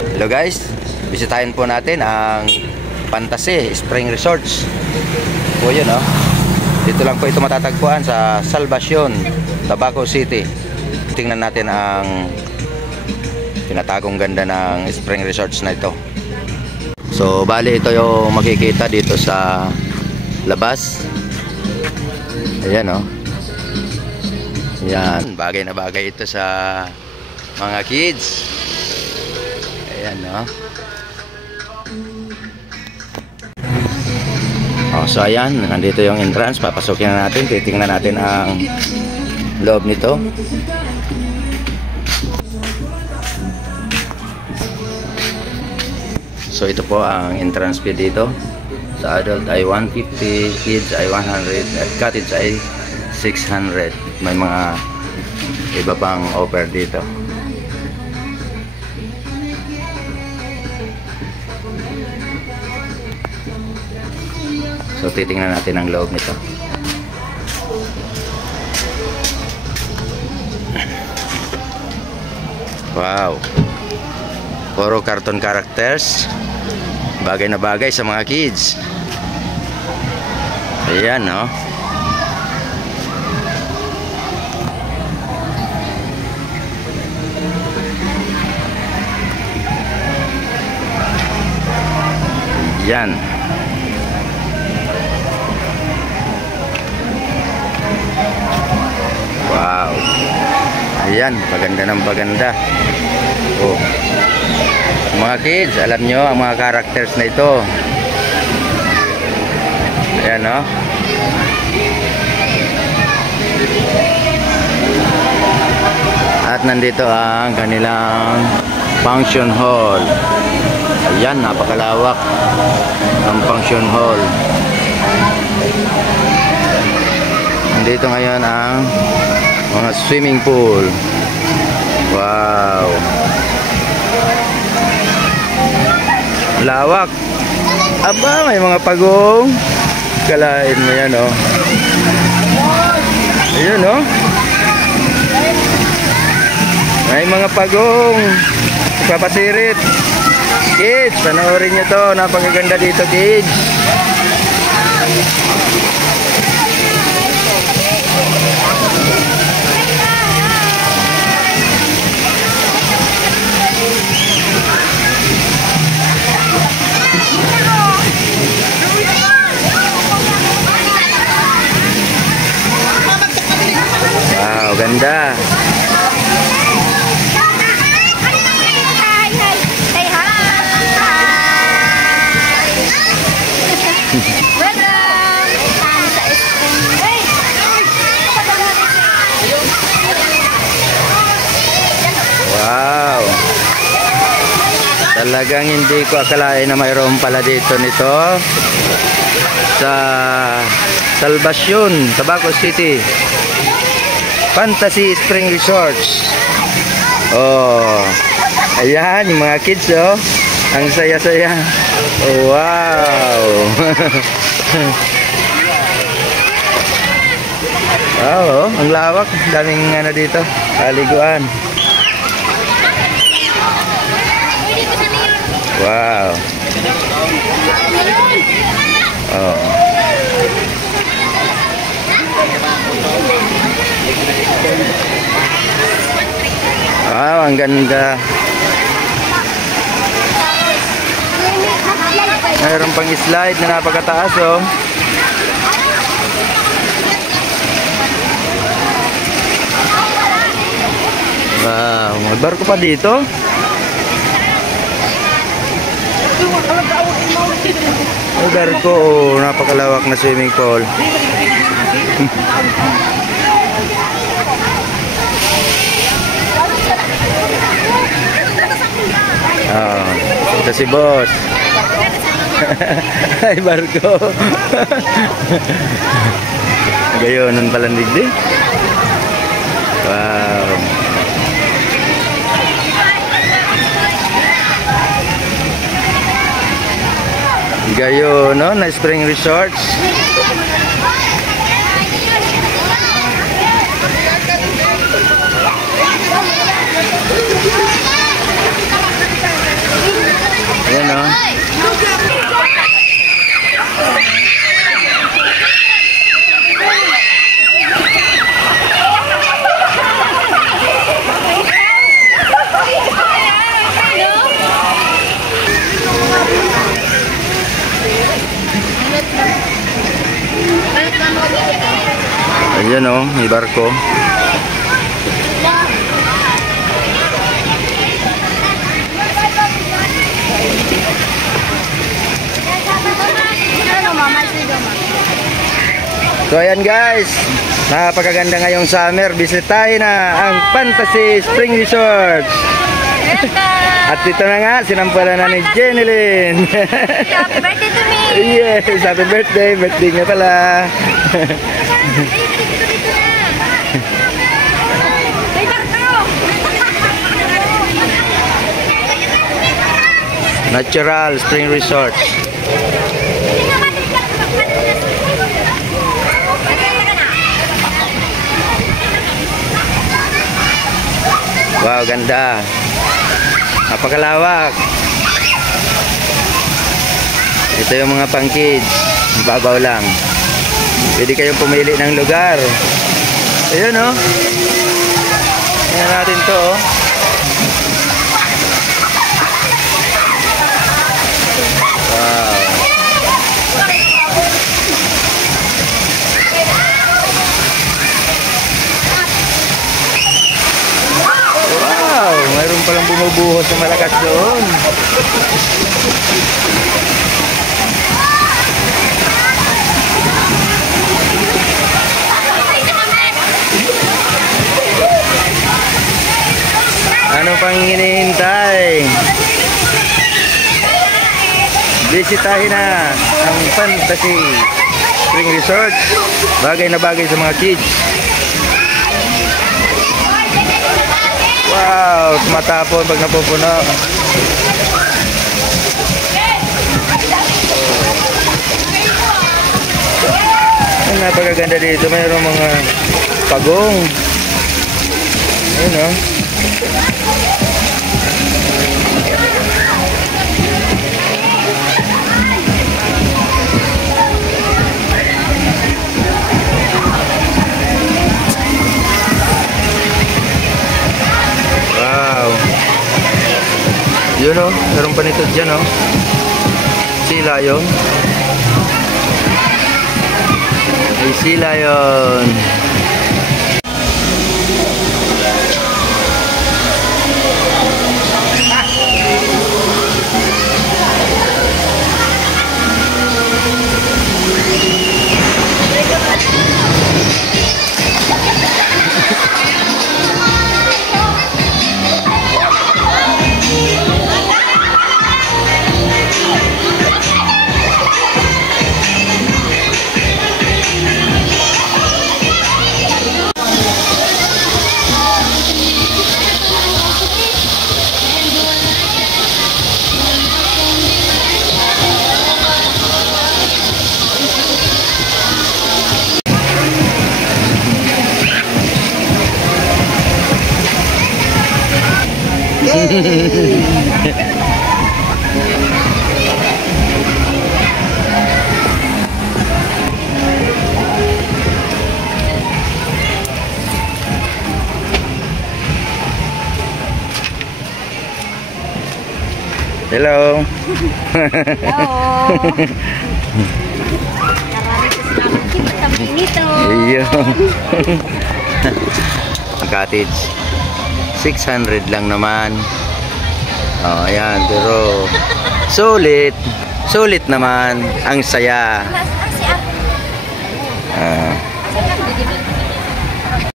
Hello guys, bisitahin po natin ang Fantasy Spring Resorts. Po yun, no? Dito lang po ito matatagpuan sa Salvacion, Tabaco City. Tingnan natin ang tinatagong ganda ng Spring Resorts na ito. So bali ito yung makikita dito sa labas. Ayan, no? Yan, bagay na bagay ito sa mga kids. Ayan, no? Oh, so ayan, nandito yung entrance. Papasukin na natin, titingnan natin ang loob nito. So ito po ang entrance fee dito. Sa adult ay 150, kids ay 100, at cottage ay 600. May mga iba pang offer dito. So titingnan natin ang loob nito. Wow. Puro cartoon characters. Bagay na bagay sa mga kids. Ayan, no? Yan. Wow. Ayan, paganda ng paganda. Oh. Mga kids, alam nyo ang mga characters na ito. Ayan, no? At nandito ang kanilang function hall. Ayan, napakalawak ang function hall. Nandito ngayon ang mga swimming pool. Wow. Lawak. Aba, may mga pagong. Kalain mo yan, oh. Ayun, oh. May mga pagong. Papasirit. Kids, panoorin nyo to. Napakaganda dito, kids. Wow, ganda. Wow. Talagang hindi ko akalain na mayroon pala dito nito sa Salvacion, Tabaco City. Fantasy Spring Resorts. Oh. Ayan, yung mga kids, oh. Ang saya-saya. Oh, wow. Wow, oh, ang lawak. Daming ano dito. Kaliguan. Wow. Oh. Wow, ang ganda. Mayroon pang slide na napakataas, oh. Wow, may barko pa dito. May barko, oh, napakalawak na swimming pool. Oh, ito si boss. Ay, barko. Gayonan palang digdi. Wow. Gayon, no? Na Spring Resorts. Ayun oh, may barko. So ayan guys, napakaganda ngayong summer. Bisitahin na ang Fantasy Spring Resort. At dito na nga, sinampalan na ni Jenilyn. Happy birthday to me! Yes, happy birthday. Birthday niya pala. Natural Spring Resort. Wow, ganda. Napakalawak. Ito yung mga pang kids. Babaw lang. Pwede kayong pumili ng lugar. Ayun oh. Ayan natin to oh. Wow. Wow, mayroon palang bumubuhos na malakas doon. Ano pang hinihintay? Bisitahin na ang Fantasy Spring Resort. Bagay na bagay sa mga kids. Wow, tumatapon pag napupuno. Ang napakaganda dito. Mayroong mga pagong. Ayun oh. Yun o, meron pa nito dyan o. Sila yun. May sila yun. Hello. Hello. Iyo. Ang cottage 600 lang naman. Oh, ayan, pero sulit naman, ang saya.